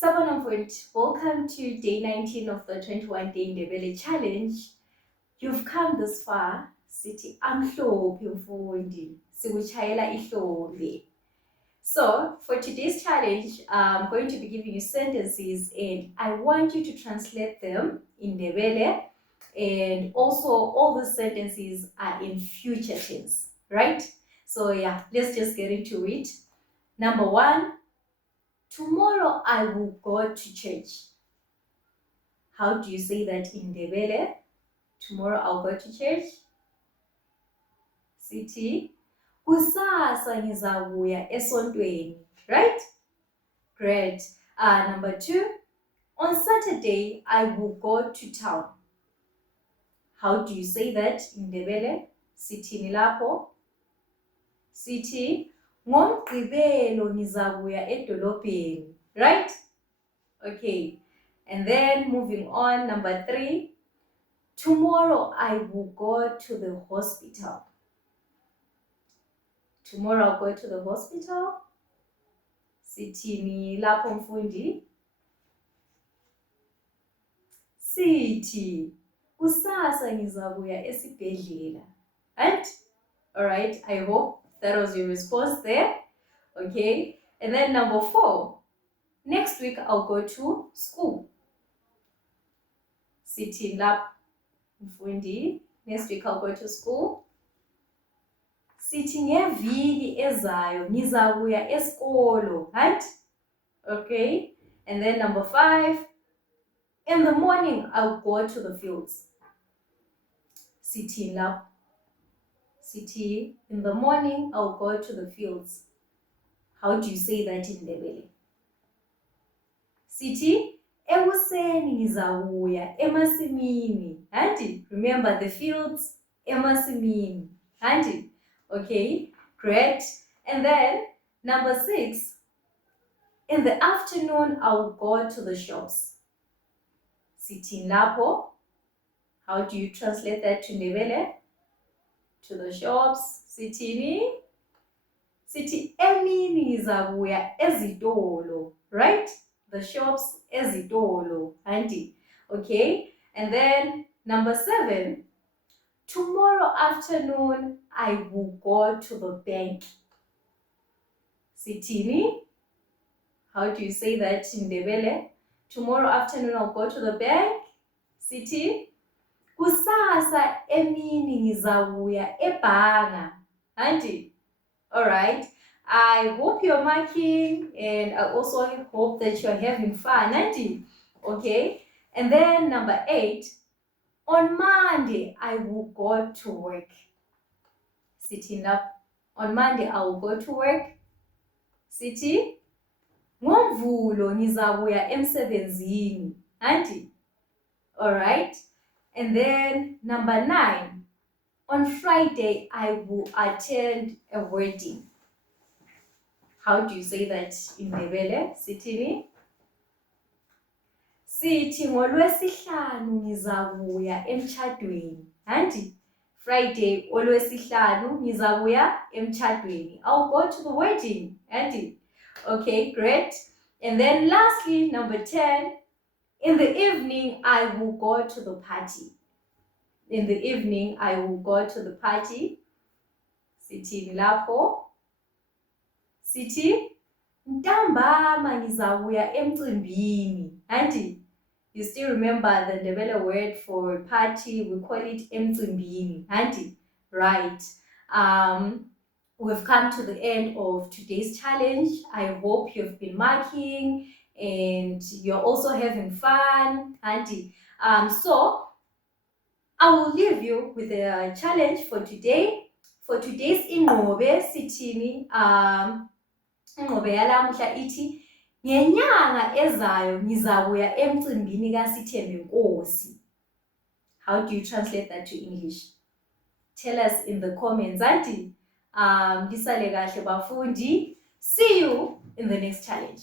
Sabona mfowethu, welcome to day 19 of the 21 Day Ndebele Challenge. You've come this far. Sithi amhlophe mfundi, sikuchayela ihlombe. So, for today's challenge, I'm going to be giving you sentences and I want you to translate them in Ndebele. And also, all the sentences are in future tense, right? So yeah, let's just get into it. Number 1, tomorrow I will go to church. How do you say that in Ndebele? Tomorrow I'll go to church. Sithi kusasa ngizakuya esontweni, right? Great. Number 2, on Saturday I will go to town. How do you say that in Ndebele? Sithini lapho? Sithi ngoMgqibelo ngizakuya edolobheni, right? Okay. And then moving on, number 3, tomorrow I will go to the hospital. Tomorrow I'll go to the hospital. Sithini lapho mfundi? Sithi kusasa ngizakuya esibhedlela. Right? Alright, I hope that was your response there. Okay. And then number 4, next week I'll go to school. Sithini lapho mfundi? Next week I'll go to school. Sithi ngeviki ezayo ngizakuya esikolo, right? Okay. And then number 5, in the morning I'll go to the fields. Sithi lapho. Sithi in the morning I'll go to the fields. How do you say that in Ndebele? Sithi ekuseni ngizakuya emasimini. Right? Remember the fields, emasimini. Right? Okay, great. And then number 6, in the afternoon I'll go to the shops. Sithini lapho. How do you translate that to Ndebele? To the shops. Sithini? Sithi emini ngizakuya ezitolo, right? The shops, ezitolo. Auntie. Okay. And then number 7, tomorrow afternoon I will go to the bank. Sithini? How do you say that in Ndebele? Tomorrow afternoon I'll go to the bank. Sithi kusasa emini ngizakuya ebhanga. Auntie? Alright. I hope you're marking and I also hope that you're having fun, auntie. Okay. And then number 8, on Monday I will go to work. Sitting up. On Monday I will go to work. Sithi ngoMvulo ngizakuya emsebenzini. Auntie. Alright. And then number 9, on Friday I will attend a wedding. How do you say that in Ndebele? Sithini? Sithi ngolwesihlanu ngizakuya emtshadweni. Auntie? Friday olwesihlanu ngizakuya emtshadweni. I'll go to the wedding. Auntie? Okay, great. And then lastly, number 10, in the evening I will go to the party. In the evening I will go to the party. Sithini lapho? Sithi ntambama ngizakuya emcimbini. Auntie? You still remember the Ndebele word for party? We call it emcimbini. Auntie? Right. We've come to the end of today's challenge. I hope you've been marking and you're also having fun. Auntie? So I will leave you with a challenge for today. For today's ingqobe sithini? Ingqobe yalamuhla ithi ngenyanga ezayo ngizakuya emcimbini kaSithembe Nkosi. How do you translate that to English? Tell us in the comments, auntie. Lisale kahle bafundi. See you in the next challenge.